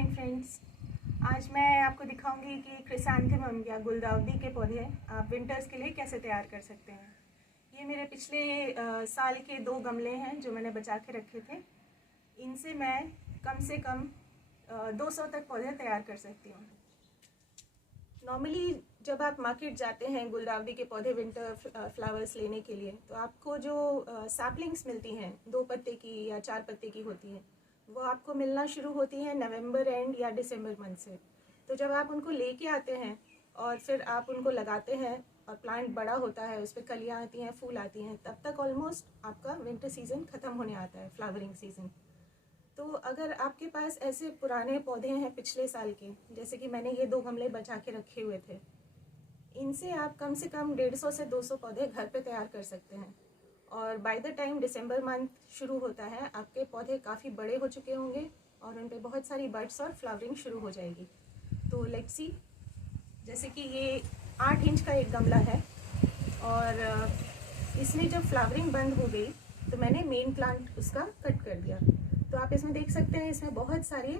Morning friends. आज मैं आपको दिखाऊंगी कि क्रिसैंथेमम या गुलदाउदी के पौधे आप विंटर्स के लिए कैसे तैयार कर सकते हैं। ये मेरे पिछले साल के 2 गमले हैं जो मैंने बचा के रखे थे। इनसे मैं कम से कम 200 तक पौधे तैयार कर सकती हूँ। नॉर्मली जब आप मार्केट जाते हैं गुलदाउदी के पौधे विंटर फ्लावर्स लेने के लिए, तो आपको जो सैपलिंग्स मिलती हैं 2 पत्ते की या 4 पत्ते की होती हैं, वो आपको मिलना शुरू होती हैं नवंबर एंड या दिसंबर मंथ से। तो जब आप उनको लेके आते हैं और फिर आप उनको लगाते हैं और प्लांट बड़ा होता है, उस पर कलियाँ आती हैं, फूल आती हैं, तब तक ऑलमोस्ट आपका विंटर सीज़न ख़त्म होने आता है, फ्लावरिंग सीज़न। तो अगर आपके पास ऐसे पुराने पौधे हैं पिछले साल के, जैसे कि मैंने ये 2 गमले बचा के रखे हुए थे, इनसे आप कम से कम 150 से 200 पौधे घर पे तैयार कर सकते हैं। और by the time December month शुरू होता है, आपके पौधे काफ़ी बड़े हो चुके होंगे और उन पर बहुत सारी बड्स और फ्लावरिंग शुरू हो जाएगी। तो लेट्स सी, जैसे कि ये 8 इंच का एक गमला है और इसमें जब फ्लावरिंग बंद हो गई तो मैंने मेन प्लांट उसका कट कर दिया। तो आप इसमें देख सकते हैं, इसमें बहुत सारी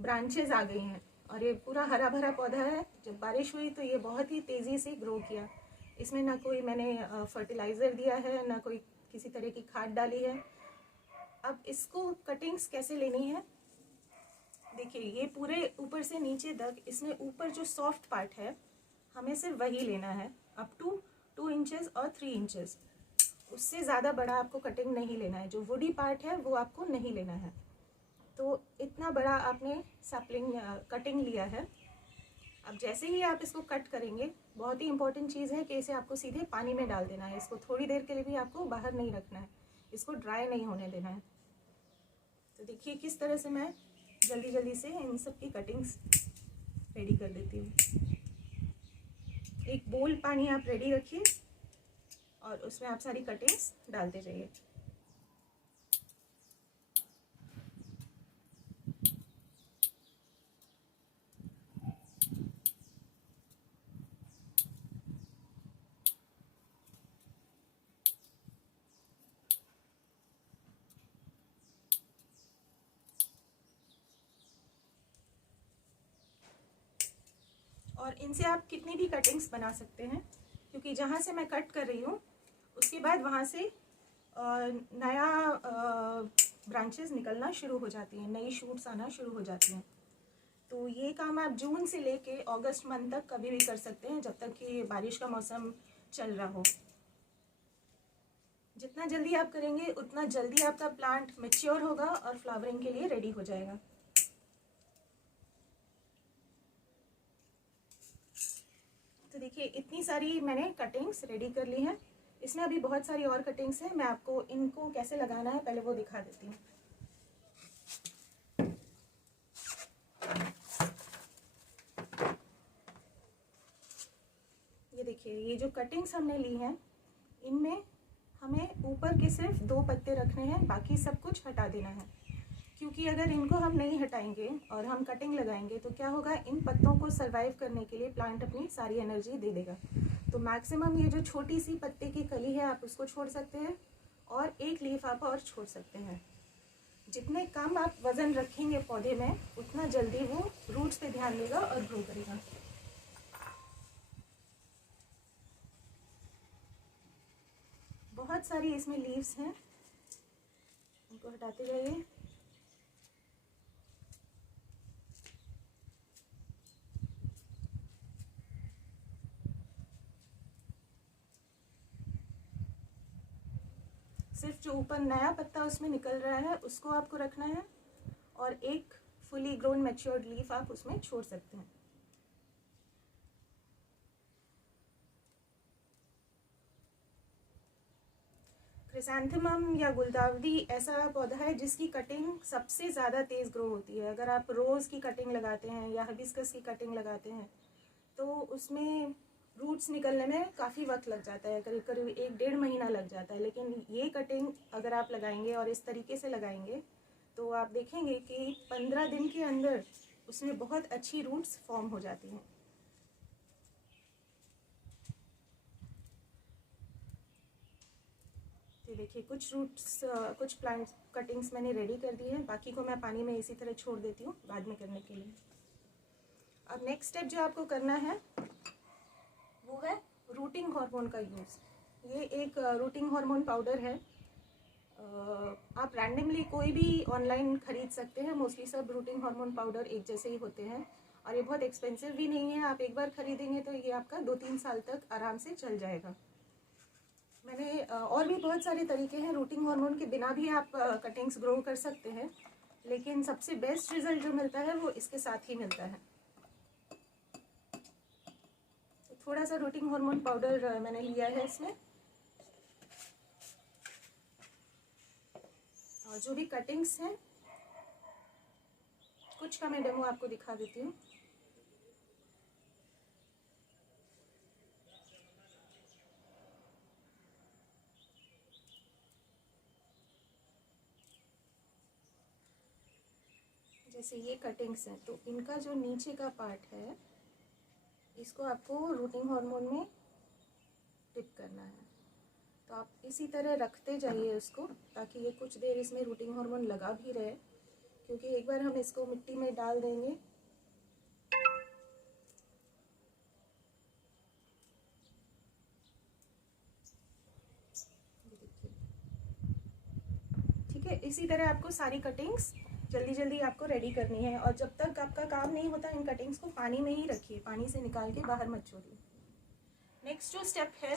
ब्रांचेज आ गई हैं और ये पूरा हरा भरा पौधा है। जब बारिश हुई तो ये बहुत ही तेज़ी से ग्रो किया। इसमें ना कोई मैंने फर्टिलाइज़र दिया है, ना कोई किसी तरह की खाद डाली है। अब इसको कटिंग्स कैसे लेनी है, देखिए ये पूरे ऊपर से नीचे तक, इसमें ऊपर जो सॉफ्ट पार्ट है हमें सिर्फ वही लेना है, अप टू 2 इंचेस और 3 इंचेस। उससे ज़्यादा बड़ा आपको कटिंग नहीं लेना है। जो वुडी पार्ट है वो आपको नहीं लेना है। तो इतना बड़ा आपने सैपलिंग कटिंग लिया है। अब जैसे ही आप इसको कट करेंगे, बहुत ही इंपॉर्टेंट चीज़ है कि इसे आपको सीधे पानी में डाल देना है। इसको थोड़ी देर के लिए भी आपको बाहर नहीं रखना है, इसको ड्राई नहीं होने देना है। तो देखिए किस तरह से मैं जल्दी जल्दी से इन सब की कटिंग्स रेडी कर देती हूँ। एक बोल पानी आप रेडी रखिए और उसमें आप सारी कटिंग्स डालते जाइए। और इनसे आप कितनी भी कटिंग्स बना सकते हैं, क्योंकि जहाँ से मैं कट कर रही हूँ उसके बाद वहाँ से नया ब्रांचेस निकलना शुरू हो जाती हैं, नई शूट्स आना शुरू हो जाती हैं। तो ये काम आप जून से लेके अगस्त मंथ तक कभी भी कर सकते हैं, जब तक कि बारिश का मौसम चल रहा हो। जितना जल्दी आप करेंगे उतना जल्दी आपका प्लांट मैच्योर होगा और फ्लावरिंग के लिए रेडी हो जाएगा। तो देखिए इतनी सारी मैंने कटिंग्स रेडी कर ली हैं। इसमें अभी बहुत सारी और कटिंग्स हैं, मैं आपको इनको कैसे लगाना है पहले वो दिखा देती हूँ। ये देखिए, ये जो कटिंग्स हमने ली हैं इनमें हमें ऊपर के सिर्फ 2 पत्ते रखने हैं, बाकी सब कुछ हटा देना है। क्योंकि अगर इनको हम नहीं हटाएंगे और हम कटिंग लगाएंगे तो क्या होगा, इन पत्तों को सर्वाइव करने के लिए प्लांट अपनी सारी एनर्जी दे देगा। तो मैक्सिमम ये जो छोटी सी पत्ते की कली है आप उसको छोड़ सकते हैं और एक लीफ आप और छोड़ सकते हैं। जितने कम आप वज़न रखेंगे पौधे में, उतना जल्दी वो रूट्स पे ध्यान देगा और ग्रो करेगा। बहुत सारी इसमें लीव्स हैं, उनको हटाते जाइए। सिर्फ जो ऊपर नया पत्ता उसमें निकल रहा है उसको आपको रखना है और एक फुली ग्रोन मैच्योर्ड लीफ आप उसमें छोड़ सकते हैं। क्रिसैंथेमम या गुलदाउदी ऐसा पौधा है जिसकी कटिंग सबसे ज़्यादा तेज़ ग्रो होती है। अगर आप रोज़ की कटिंग लगाते हैं या हिबिस्कस की कटिंग लगाते हैं तो उसमें रूट्स निकलने में काफ़ी वक्त लग जाता है, करीब करीब 1-1.5 महीना लग जाता है। लेकिन ये कटिंग अगर आप लगाएंगे और इस तरीके से लगाएंगे तो आप देखेंगे कि 15 दिन के अंदर उसमें बहुत अच्छी रूट्स फॉर्म हो जाती हैं। तो देखिए कुछ प्लांट कटिंग्स मैंने रेडी कर दी है, बाकी को मैं पानी में इसी तरह छोड़ देती हूँ बाद में करने के लिए। अब नेक्स्ट स्टेप जो आपको करना है वो है रूटिंग हार्मोन का यूज़। ये एक रूटिंग हार्मोन पाउडर है। आप रैंडमली कोई भी ऑनलाइन खरीद सकते हैं। मोस्टली सब रूटिंग हार्मोन पाउडर एक जैसे ही होते हैं और ये बहुत एक्सपेंसिव भी नहीं है। आप एक बार खरीदेंगे तो ये आपका 2-3 साल तक आराम से चल जाएगा। मैंने और भी बहुत सारे तरीके हैं, रूटिंग हार्मोन के बिना भी आप कटिंग्स ग्रो कर सकते हैं, लेकिन सबसे बेस्ट रिजल्ट जो मिलता है वो इसके साथ ही मिलता है। तो थोड़ा सा रूटिंग हार्मोन पाउडर मैंने लिया है इसमें, और जो भी कटिंग्स हैं कुछ का मैं डेमो आपको दिखा देती हूँ। जैसे ये कटिंग्स हैं तो इनका जो नीचे का पार्ट है इसको आपको रूटिंग हार्मोन में डिप करना है। तो आप इसी तरह रखते जाइए उसको, ताकि ये कुछ देर इसमें रूटिंग हार्मोन लगा भी रहे, क्योंकि एक बार हम इसको मिट्टी में डाल देंगे ठीक है। इसी तरह आपको सारी कटिंग्स जल्दी जल्दी आपको रेडी करनी है, और जब तक आपका काम नहीं होता इन कटिंग्स को पानी में ही रखिए, पानी से निकाल के बाहर मत छोड़िए। नेक्स्ट जो स्टेप है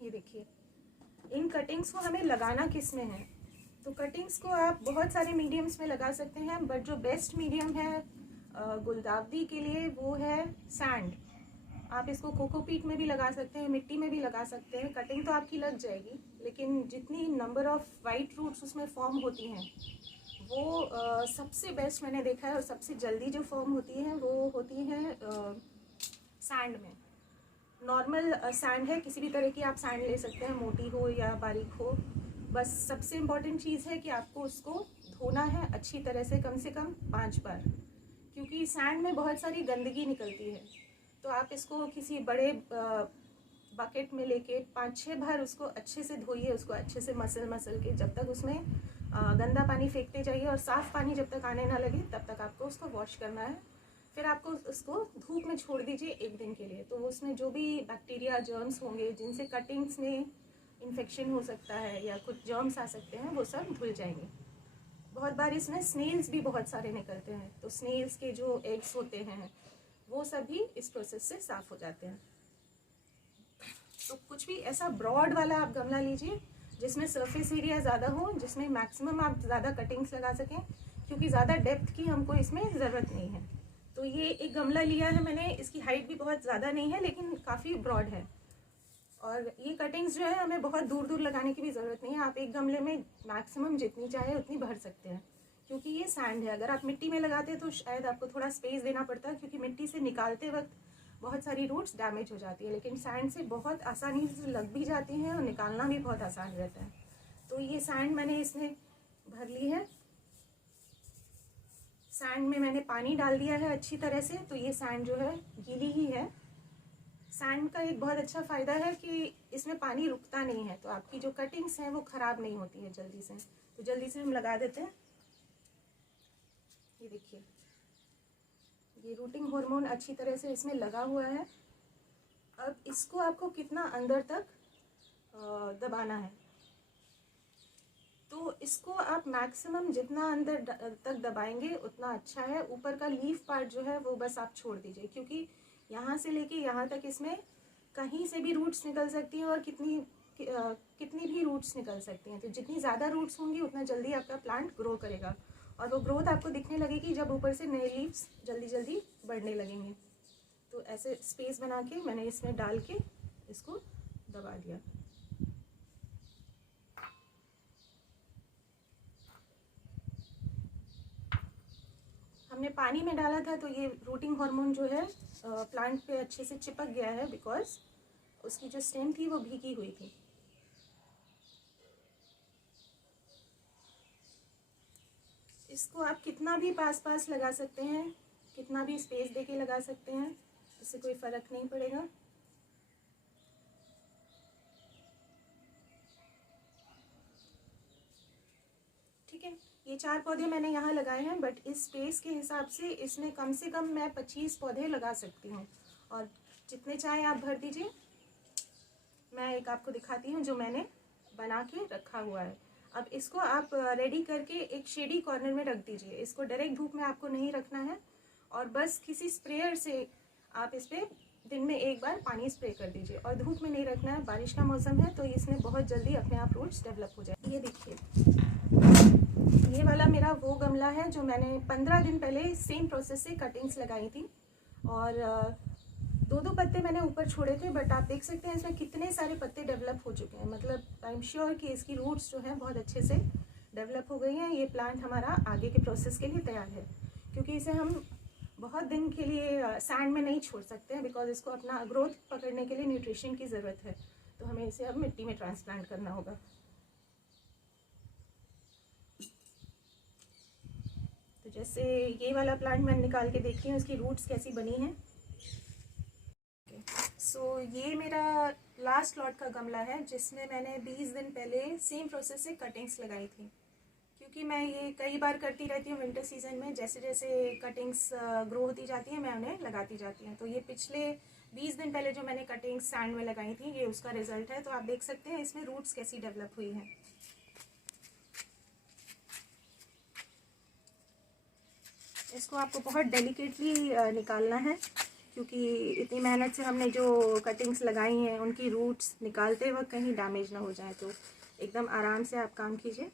ये देखिए, इन कटिंग्स को हमें लगाना किस में है। तो कटिंग्स को आप बहुत सारे मीडियम्स में लगा सकते हैं, बट जो बेस्ट मीडियम है गुलदाउदी के लिए वो है सैंड। आप इसको कोकोपीट में भी लगा सकते हैं, मिट्टी में भी लगा सकते हैं। कटिंग तो आपकी लग जाएगी, लेकिन जितनी नंबर ऑफ वाइट रूट्स उसमें फॉर्म होती हैं वो सबसे बेस्ट मैंने देखा है, और सबसे जल्दी जो फॉर्म होती है वो होती है सैंड में। नॉर्मल सैंड है, किसी भी तरह की आप सैंड ले सकते हैं, मोटी हो या बारीक हो। बस सबसे इम्पॉर्टेंट चीज़ है कि आपको उसको धोना है अच्छी तरह से कम 5 बार, क्योंकि सैंड में बहुत सारी गंदगी निकलती है। तो आप इसको किसी बड़े बकेट में लेके 5-6 बार उसको अच्छे से धोइए, उसको अच्छे से मसल के, जब तक उसमें गंदा पानी फेंकते जाइए, और साफ़ पानी जब तक आने ना लगे तब तक आपको उसको वॉश करना है। फिर आपको उसको धूप में छोड़ दीजिए 1 दिन के लिए। तो उसमें जो भी बैक्टीरिया जर्म्स होंगे जिनसे कटिंग्स में इन्फेक्शन हो सकता है या कुछ जर्म्स आ सकते हैं वो सब धुल जाएंगे। बहुत बार इसमें स्नेल्स भी बहुत सारे निकलते हैं, तो स्नेल्स के जो एग्स होते हैं वो सब भी इस प्रोसेस से साफ़ हो जाते हैं। तो कुछ भी ऐसा ब्रॉड वाला आप गमला लीजिए जिसमें सरफेस एरिया ज़्यादा हो, जिसमें मैक्सिमम आप ज़्यादा कटिंग्स लगा सकें, क्योंकि ज़्यादा डेप्थ की हमको इसमें ज़रूरत नहीं है। तो ये एक गमला लिया है मैंने, इसकी हाइट भी बहुत ज़्यादा नहीं है लेकिन काफ़ी ब्रॉड है, और ये कटिंग्स जो है हमें बहुत दूर दूर लगाने की भी ज़रूरत नहीं है। आप एक गमले में मैक्सिमम जितनी चाहे उतनी भर सकते हैं, क्योंकि ये सैंड है। अगर आप मिट्टी में लगाते हैं तो शायद आपको थोड़ा स्पेस देना पड़ता है, क्योंकि मिट्टी से निकालते वक्त बहुत सारी रूट्स डैमेज हो जाती है, लेकिन सैंड से बहुत आसानी से लग भी जाती हैं और निकालना भी बहुत आसान रहता है। तो ये सैंड मैंने इसमें भर ली है। सैंड में मैंने पानी डाल दिया है अच्छी तरह से, तो ये सैंड जो है गीली ही है। सैंड का एक बहुत अच्छा फ़ायदा है कि इसमें पानी रुकता नहीं है, तो आपकी जो कटिंग्स हैं वो ख़राब नहीं होती है जल्दी से। तो जल्दी से हम लगा देते हैं। ये देखिए, ये रूटिंग हार्मोन अच्छी तरह से इसमें लगा हुआ है। अब इसको आपको कितना अंदर तक दबाना है, तो इसको आप मैक्सिमम जितना अंदर तक दबाएंगे उतना अच्छा है। ऊपर का लीफ पार्ट जो है वो बस आप छोड़ दीजिए, क्योंकि यहाँ से लेके यहाँ तक इसमें कहीं से भी रूट्स निकल सकती हैं, और कितनी भी रूट्स निकल सकती हैं। तो जितनी ज़्यादा रूट्स होंगी उतना जल्दी आपका प्लांट ग्रो करेगा, और वो ग्रोथ आपको दिखने लगेगी जब ऊपर से नए लीव्स जल्दी जल्दी बढ़ने लगेंगे। तो ऐसे स्पेस बना के मैंने इसमें डाल के इसको दबा दिया। हमने पानी में डाला था तो ये रूटिंग हार्मोन जो है प्लांट पे अच्छे से चिपक गया है, बिकॉज उसकी जो स्टेम थी वो भीगी हुई थी। इसको आप कितना भी पास लगा सकते हैं, कितना भी स्पेस देके लगा सकते हैं, इससे कोई फ़र्क नहीं पड़ेगा। ये 4 पौधे मैंने यहाँ लगाए हैं, बट इस स्पेस के हिसाब से इसमें कम से कम मैं 25 पौधे लगा सकती हूँ, और जितने चाहें आप भर दीजिए। मैं एक आपको दिखाती हूँ जो मैंने बना के रखा हुआ है। अब इसको आप रेडी करके एक शेडी कॉर्नर में रख दीजिए। इसको डायरेक्ट धूप में आपको नहीं रखना है, और बस किसी स्प्रेयर से आप इस पर दिन में एक बार पानी स्प्रे कर दीजिए, और धूप में नहीं रखना है। बारिश का मौसम है तो इसमें बहुत जल्दी अपने आप रूट्स डेवलप हो जाए। ये देखिए, ये वाला मेरा वो गमला है जो मैंने 15 दिन पहले सेम प्रोसेस से कटिंग्स लगाई थी, और 2-2 पत्ते मैंने ऊपर छोड़े थे, बट आप देख सकते हैं इसमें कितने सारे पत्ते डेवलप हो चुके हैं। मतलब आई एम श्योर कि इसकी रूट्स जो हैं बहुत अच्छे से डेवलप हो गई हैं। ये प्लांट हमारा आगे के प्रोसेस के लिए तैयार है, क्योंकि इसे हम बहुत दिन के लिए सैंड में नहीं छोड़ सकते हैं, बिकॉज इसको अपना ग्रोथ पकड़ने के लिए न्यूट्रिशन की ज़रूरत है। तो हमें इसे अब मिट्टी में ट्रांसप्लांट करना होगा। तो जैसे ये वाला प्लांट मैं निकाल के देखती हूँ इसकी रूट्स कैसी बनी हैं। सो ये मेरा लास्ट लॉट का गमला है, जिसमें मैंने 20 दिन पहले सेम प्रोसेस से कटिंग्स लगाई थी। क्योंकि मैं ये कई बार करती रहती हूँ विंटर सीजन में, जैसे जैसे कटिंग्स ग्रो होती जाती हैं मैं उन्हें लगाती जाती हूँ। तो ये पिछले 20 दिन पहले जो मैंने कटिंग्स सैंड में लगाई थी, ये उसका रिजल्ट है। तो आप देख सकते हैं इसमें रूट्स कैसी डेवलप हुई हैं। इसको आपको बहुत डेलिकेटली निकालना है, क्योंकि इतनी मेहनत से हमने जो कटिंग्स लगाई हैं उनकी रूट्स निकालते वक्त कहीं डैमेज ना हो जाए। तो एकदम आराम से आप काम कीजिए।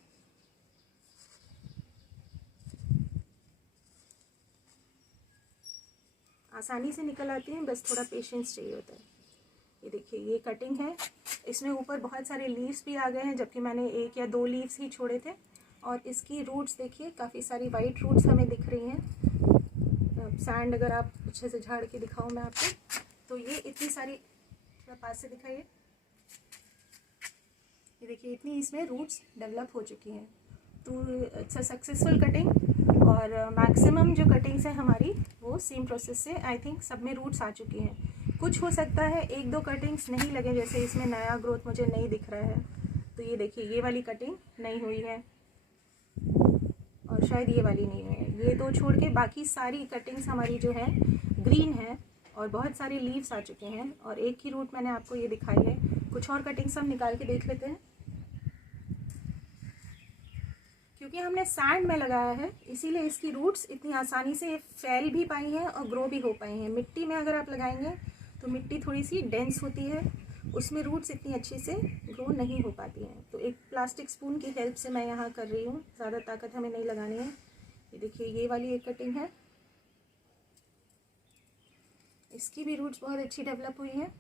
आसानी से निकल आती हैं, बस थोड़ा पेशेंस चाहिए होता है। ये देखिए, ये कटिंग है, इसमें ऊपर बहुत सारे लीव्स भी आ गए हैं, जबकि मैंने 1 या 2 लीव्स ही छोड़े थे। और इसकी रूट्स देखिए, काफ़ी सारी वाइट रूट्स हमें दिख रही हैं। सैंड अगर आप अच्छे से झाड़ के दिखाऊं मैं आपको, तो ये इतनी सारी, थोड़ा पास से दिखाइए, ये देखिए इतनी इसमें रूट्स डेवलप हो चुकी हैं। तो इट्स अ सक्सेसफुल कटिंग, और मैक्सिमम जो कटिंग्स हैं हमारी वो सेम प्रोसेस से आई थिंक सब में रूट्स आ चुकी हैं। कुछ हो सकता है 1-2 कटिंग्स नहीं लगे, जैसे इसमें नया ग्रोथ मुझे नहीं दिख रहा है। तो ये देखिए, ये वाली कटिंग नहीं हुई है, और शायद ये वाली नहीं हुई है। ये 2 छोड़ के बाकी सारी कटिंग्स हमारी जो है ग्रीन है, और बहुत सारे लीव्स आ चुके हैं, और एक ही रूट मैंने आपको ये दिखाई है। कुछ और कटिंग्स हम निकाल के देख लेते हैं। क्योंकि हमने सैंड में लगाया है, इसीलिए इसकी रूट्स इतनी आसानी से फैल भी पाई हैं और ग्रो भी हो पाई हैं। मिट्टी में अगर आप लगाएंगे तो मिट्टी थोड़ी सी डेंस होती है, उसमें रूट्स इतनी अच्छी से ग्रो नहीं हो पाती हैं। तो एक प्लास्टिक स्पून की हेल्प से मैं यहाँ कर रही हूँ, ज़्यादा ताकत हमें नहीं लगानी है। ये देखिए, ये वाली एक कटिंग है, इसकी भी रूट्स बहुत अच्छी डेवलप हुई हैं।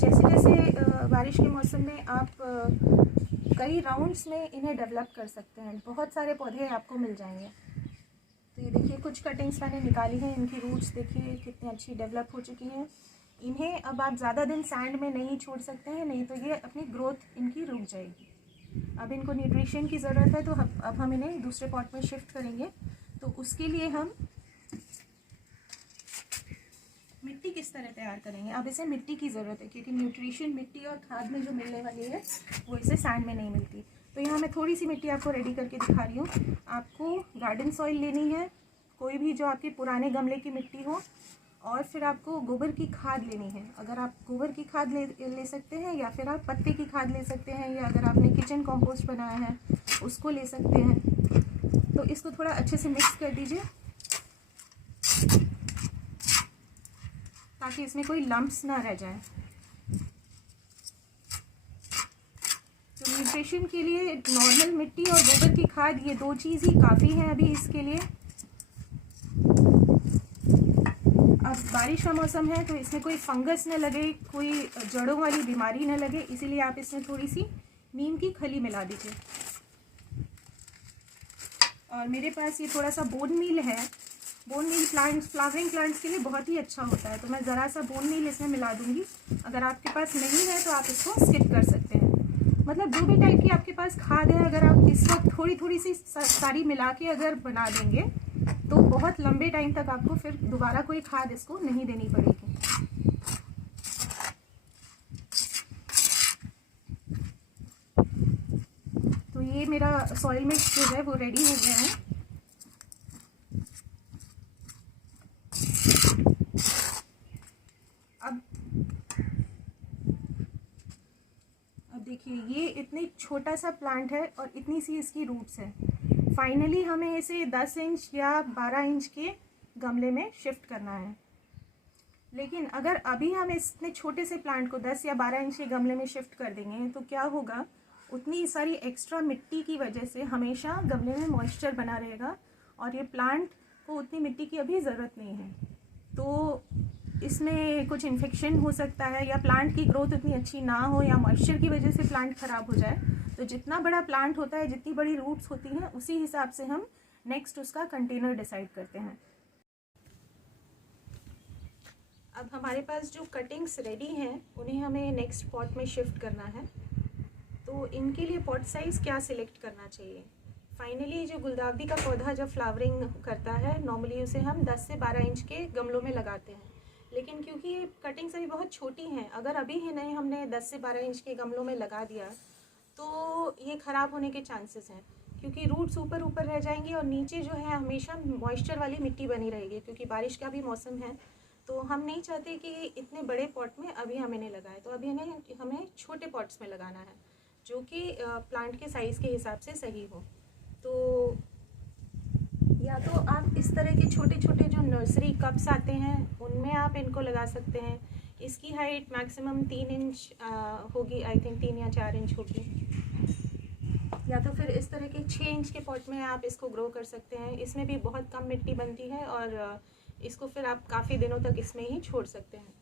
जैसे जैसे बारिश के मौसम में आप कई राउंड्स में इन्हें डेवलप कर सकते हैं, बहुत सारे पौधे आपको मिल जाएंगे। तो ये देखिए, कुछ कटिंग्स मैंने निकाली हैं, इनकी रूट्स देखिए कितनी अच्छी डेवलप हो चुकी हैं। इन्हें अब आप ज़्यादा दिन सैंड में नहीं छोड़ सकते हैं, नहीं तो ये अपनी ग्रोथ इनकी रुक जाएगी। अब इनको न्यूट्रिशन की ज़रूरत है, तो अब हम इन्हें दूसरे पॉट में शिफ्ट करेंगे। तो उसके लिए हम मिट्टी किस तरह तैयार करेंगे। अब इसे मिट्टी की ज़रूरत है, क्योंकि न्यूट्रिशन मिट्टी और खाद में जो मिलने वाली है वो इसे सैंड में नहीं मिलती। तो यहाँ मैं थोड़ी सी मिट्टी आपको रेडी करके दिखा रही हूँ। आपको गार्डन सॉइल लेनी है, कोई भी जो आपके पुराने गमले की मिट्टी हो, और फिर आपको गोबर की खाद लेनी है। अगर आप गोबर की खाद ले सकते हैं, या फिर आप पत्ते की खाद ले सकते हैं, या अगर आपने किचन कॉम्पोस्ट बनाया है उसको ले सकते हैं। तो इसको थोड़ा अच्छे से मिक्स कर दीजिए, ताकि इसमें कोई लम्प्स ना रह जाए। तो न्यूट्रिशन के लिए नॉर्मल मिट्टी और गोबर की खाद, ये 2 चीज़ ही काफ़ी हैं अभी इसके लिए। अब बारिश का मौसम है, तो इसमें कोई फंगस न लगे, कोई जड़ों वाली बीमारी न लगे, इसीलिए आप इसमें थोड़ी सी नीम की खली मिला दीजिए। और मेरे पास ये थोड़ा सा बोन मील है। Bone meal plants, flowering plants के लिए बहुत ही अच्छा होता है, तो मैं ज़रा सा बोन मील इसमें मिला दूंगी। अगर आपके पास नहीं है तो आप इसको स्किप कर सकते हैं। मतलब जो भी टाइप की आपके पास खाद है, अगर आप इस वक्त थोड़ी थोड़ी सी सारी मिला के अगर बना देंगे तो बहुत लंबे टाइम तक आपको फिर दोबारा कोई खाद इसको नहीं देनी पड़ेगी। तो ये मेरा सॉइल मिक्स जो है वो रेडी हो गया है। अब देखिए ये इतनी छोटा सा प्लांट है और इतनी सी इसकी रूट्स है। फाइनली हमें इसे 10 इंच या 12 इंच के गमले में शिफ्ट करना है। लेकिन अगर अभी हम इतने छोटे से प्लांट को 10 या 12 इंच के गमले में शिफ्ट कर देंगे तो क्या होगा, उतनी सारी एक्स्ट्रा मिट्टी की वजह से हमेशा गमले में मॉइस्चर बना रहेगा और ये प्लांट को उतनी मिट्टी की अभी ज़रूरत नहीं है। तो इसमें कुछ इन्फेक्शन हो सकता है या प्लांट की ग्रोथ उतनी अच्छी ना हो या मॉइस्चर की वजह से प्लांट ख़राब हो जाए। तो जितना बड़ा प्लांट होता है, जितनी बड़ी रूट्स होती हैं, उसी हिसाब से हम नेक्स्ट उसका कंटेनर डिसाइड करते हैं। अब हमारे पास जो कटिंग्स रेडी हैं उन्हें हमें नेक्स्ट पॉट में शिफ्ट करना है। तो इनके लिए पॉट साइज़ क्या सिलेक्ट करना चाहिए। फाइनली जो गुलदाउदी का पौधा जब फ्लावरिंग करता है, नॉर्मली उसे हम 10 से 12 इंच के गमलों में लगाते हैं। लेकिन क्योंकि ये कटिंग्स अभी बहुत छोटी हैं, अगर अभी ही नहीं हमने 10 से 12 इंच के गमलों में लगा दिया तो ये ख़राब होने के चांसेस हैं, क्योंकि रूट्स ऊपर ऊपर रह जाएंगी और नीचे जो है हमेशा मॉइस्चर वाली मिट्टी बनी रहेगी, क्योंकि बारिश का भी मौसम है। तो हम नहीं चाहते कि इतने बड़े पॉट में अभी हमें नहीं लगाए, तो अभी हमें छोटे पॉट्स में लगाना है जो कि प्लांट के साइज़ के हिसाब से सही हो। तो या तो आप इस तरह के छोटे छोटे जो नर्सरी कप्स आते हैं उनमें आप इनको लगा सकते हैं। इसकी हाइट मैक्सिमम 3 इंच होगी, आई थिंक 3 या 4 इंच होगी। या तो फिर इस तरह के 6 इंच के पॉट में आप इसको ग्रो कर सकते हैं। इसमें भी बहुत कम मिट्टी बनती है और इसको फिर आप काफ़ी दिनों तक इसमें ही छोड़ सकते हैं।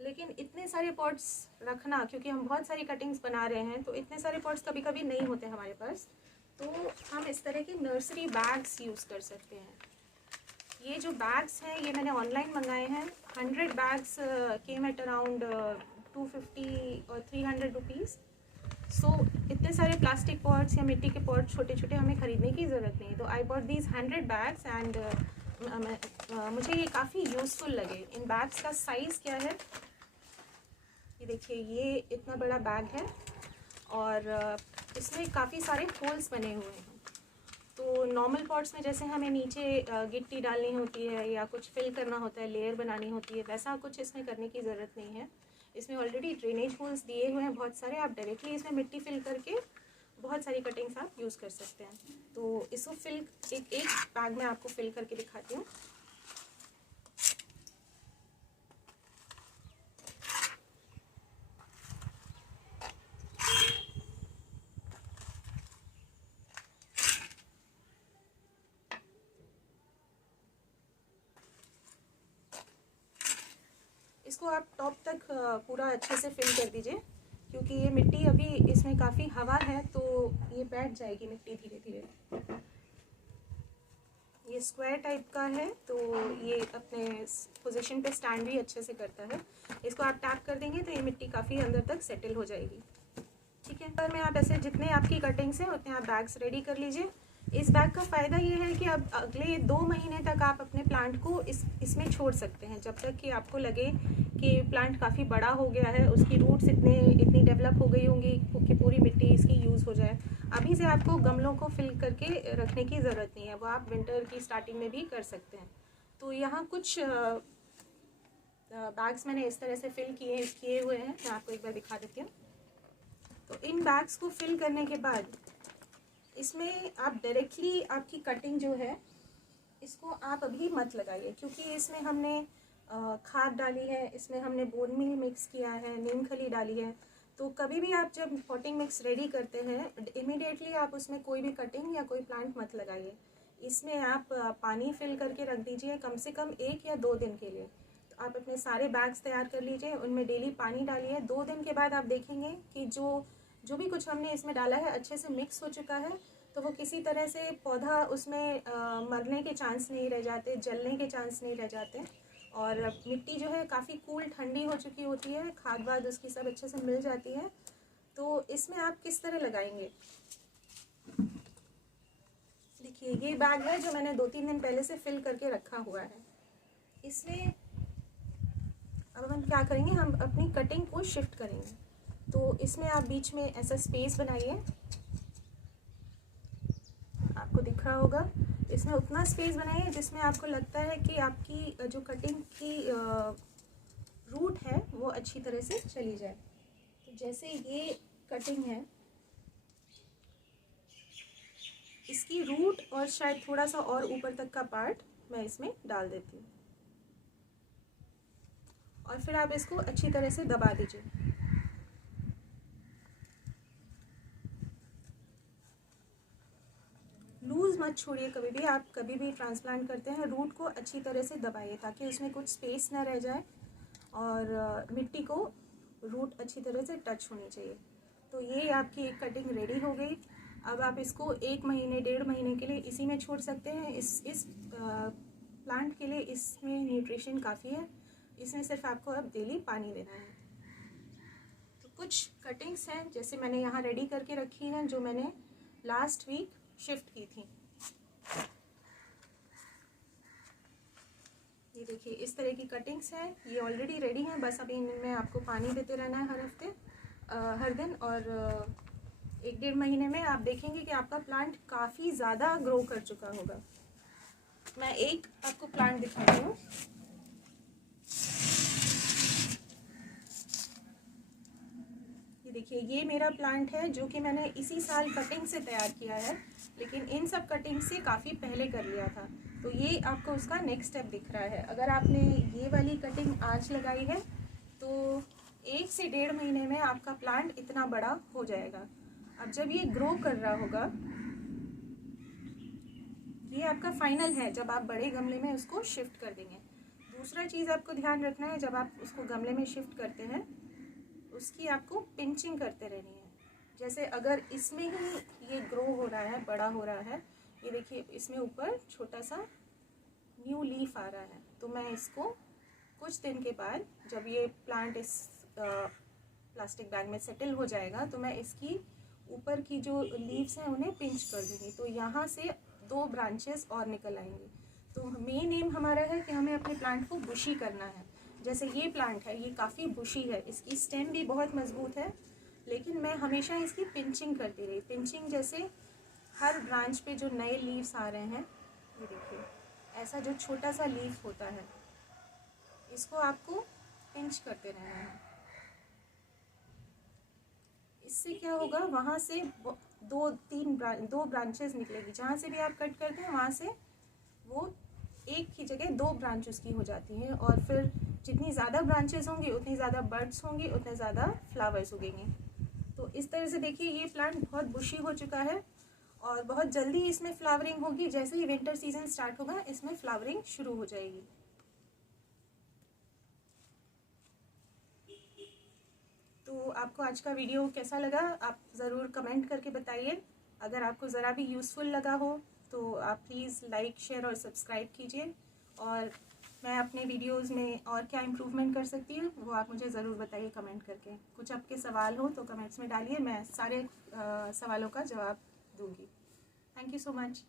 लेकिन इतने सारे पॉट्स रखना, क्योंकि हम बहुत सारी कटिंग्स बना रहे हैं, तो इतने सारे पॉट्स कभी कभी नहीं होते हमारे पास, तो हम इस तरह के नर्सरी बैग्स यूज़ कर सकते हैं। ये जो बैग्स हैं ये मैंने ऑनलाइन मंगाए हैं। 100 बैग्स केम एट अराउंड 250 और 300 रुपीज़। सो इतने सारे प्लास्टिक पॉट्स या मिट्टी के पॉट छोटे छोटे हमें ख़रीदने की ज़रूरत नहीं। तो I bought these 100 bags and मुझे ये काफ़ी यूज़फुल लगे। इन बैग्स का साइज़ क्या है, ये देखिए, ये इतना बड़ा बैग है और इसमें काफ़ी सारे होल्स बने हुए हैं। तो नॉर्मल पॉट्स में जैसे हमें नीचे गिट्टी डालनी होती है या कुछ फिल करना होता है, लेयर बनानी होती है, वैसा कुछ इसमें करने की ज़रूरत नहीं है। इसमें ऑलरेडी ड्रेनेज होल्स दिए हुए हैं बहुत सारे, आप डायरेक्टली इसमें मिट्टी फिल करके बहुत सारी कटिंग्स आप यूज़ कर सकते हैं। तो इसको फिल एक बैग में आपको फिल करके दिखाती हूँ। इसको आप टॉप तक पूरा अच्छे से फिल कर दीजिए, क्योंकि ये मिट्टी अभी इसमें काफ़ी हवा है तो ये बैठ जाएगी मिट्टी धीरे धीरे। ये स्क्वायर टाइप का है तो ये अपने पोजीशन पे स्टैंड भी अच्छे से करता है। इसको आप टैप कर देंगे तो ये मिट्टी काफ़ी अंदर तक सेटल हो जाएगी। ठीक है, पर में आप ऐसे जितने आपकी कटिंग्स हैं उतने आप बैग्स रेडी कर लीजिए। इस बैग का फ़ायदा ये है कि अब अगले 2 महीने तक आप अपने प्लांट को इसमें छोड़ सकते हैं, जब तक कि आपको लगे कि प्लांट काफ़ी बड़ा हो गया है, उसकी रूट्स इतनी डेवलप हो गई होंगी कि पूरी मिट्टी इसकी यूज़ हो जाए। अभी से आपको गमलों को फिल करके रखने की ज़रूरत नहीं है, वो आप विंटर की स्टार्टिंग में भी कर सकते हैं। तो यहाँ कुछ बैग्स मैंने इस तरह से फिल किए हुए हैं, मैं आपको एक बार दिखा देती हूँ। तो इन बैग्स को फिल करने के बाद इसमें आप डायरेक्टली आपकी कटिंग जो है इसको आप अभी मत लगाइए, क्योंकि इसमें हमने खाद डाली है, इसमें हमने बोन मील मिक्स किया है, नीम खली डाली है। तो कभी भी आप जब पॉटिंग मिक्स रेडी करते हैं इमीडिएटली आप उसमें कोई भी कटिंग या कोई प्लांट मत लगाइए। इसमें आप पानी फिल करके रख दीजिए कम से कम 1 या 2 दिन के लिए। तो आप अपने सारे बैग्स तैयार कर लीजिए, उनमें डेली पानी डालिए। 2 दिन के बाद आप देखेंगे कि जो भी कुछ हमने इसमें डाला है अच्छे से मिक्स हो चुका है, तो वो किसी तरह से पौधा उसमें मरने के चांस नहीं रह जाते, जलने के चांस नहीं रह जाते। और मिट्टी जो है काफ़ी कूल ठंडी हो चुकी होती है, खाद वाद उसकी सब अच्छे से मिल जाती है। तो इसमें आप किस तरह लगाएंगे, देखिए ये बैग है जो मैंने 2-3 दिन पहले से फिल करके रखा हुआ है। इसमें अब हम क्या करेंगे, हम अपनी कटिंग को शिफ्ट करेंगे। तो इसमें आप बीच में ऐसा स्पेस बनाइए, आपको दिख रहा होगा, इसमें उतना स्पेस बनाइए जिसमें आपको लगता है कि आपकी जो कटिंग की रूट है वो अच्छी तरह से चली जाए। तो जैसे ये कटिंग है, इसकी रूट और शायद थोड़ा सा और ऊपर तक का पार्ट मैं इसमें डाल देती हूँ और फिर आप इसको अच्छी तरह से दबा दीजिए। लूज़ मत छोड़िए कभी भी, आप कभी भी ट्रांसप्लांट करते हैं रूट को अच्छी तरह से दबाइए ताकि उसमें कुछ स्पेस ना रह जाए और मिट्टी को रूट अच्छी तरह से टच होनी चाहिए। तो ये आपकी एक कटिंग रेडी हो गई। अब आप इसको 1 महीने 1.5 महीने के लिए इसी में छोड़ सकते हैं। इस प्लांट के लिए इसमें न्यूट्रिशन काफ़ी है, इसमें सिर्फ आपको अब डेली पानी देना है। तो कुछ कटिंग्स हैं जैसे मैंने यहाँ रेडी करके रखी हैं जो मैंने लास्ट वीक शिफ्ट की थी। ये देखिए इस तरह की कटिंग्स हैं, ये ऑलरेडी रेडी हैं, बस अभी इनमें आपको पानी देते रहना है हर हफ्ते हर दिन। और 1-1.5 महीने में आप देखेंगे कि आपका प्लांट काफ़ी ज़्यादा ग्रो कर चुका होगा। मैं एक आपको प्लांट दिखाती हूँ। ये देखिए ये मेरा प्लांट है जो कि मैंने इसी साल कटिंग से तैयार किया है, लेकिन इन सब कटिंग से काफ़ी पहले कर लिया था। तो ये आपको उसका नेक्स्ट स्टेप दिख रहा है। अगर आपने ये वाली कटिंग आज लगाई है तो 1 से 1.5 महीने में आपका प्लांट इतना बड़ा हो जाएगा। अब जब ये ग्रो कर रहा होगा, ये आपका फाइनल है जब आप बड़े गमले में उसको शिफ्ट कर देंगे। दूसरा चीज़ आपको ध्यान रखना है, जब आप उसको गमले में शिफ्ट करते हैं उसकी आपको पिंचिंग करते रहनी है। जैसे अगर इसमें ही ये ग्रो हो रहा है, बड़ा हो रहा है, ये देखिए इसमें ऊपर छोटा सा न्यू लीफ आ रहा है, तो मैं इसको कुछ दिन के बाद जब ये प्लांट इस प्लास्टिक बैग में सेटल हो जाएगा तो मैं इसकी ऊपर की जो लीव्स हैं उन्हें पिंच कर दूँगी, तो यहाँ से 2 ब्रांचेस और निकल आएंगी। तो मेन एम हमारा है कि हमें अपने प्लांट को बुशी करना है। जैसे ये प्लांट है, ये काफ़ी बुशी है, इसकी स्टेम भी बहुत मजबूत है, लेकिन मैं हमेशा इसकी पिंचिंग करती रही। पिंचिंग जैसे हर ब्रांच पे जो नए लीव्स आ रहे हैं, ये देखिए ऐसा जो छोटा सा लीफ होता है इसको आपको पिंच करते रहना है। इससे क्या होगा, वहाँ से 2 ब्रांचेस निकलेगी, जहाँ से भी आप कट करते हैं वहाँ से वो एक ही जगह 2 ब्रांच उसकी हो जाती हैं, और फिर जितनी ज़्यादा ब्रांचेस होंगी उतनी ज़्यादा बर्ड्स होंगी, उतने ज़्यादा फ्लावर्स उगेंगे। तो इस तरह से देखिए ये प्लांट बहुत बुशी हो चुका है और बहुत जल्दी इसमें फ्लावरिंग होगी। जैसे ही विंटर सीजन स्टार्ट होगा इसमें फ्लावरिंग शुरू हो जाएगी। तो आपको आज का वीडियो कैसा लगा आप ज़रूर कमेंट करके बताइए। अगर आपको ज़रा भी यूज़फुल लगा हो तो आप प्लीज़ लाइक, शेयर और सब्सक्राइब कीजिए, और मैं अपने वीडियोस में और क्या इम्प्रूवमेंट कर सकती हूँ वो आप मुझे ज़रूर बताइए कमेंट करके। कुछ आपके सवाल हो तो कमेंट्स में डालिए, मैं सारे सवालों का जवाब दूँगी। Thank you so much.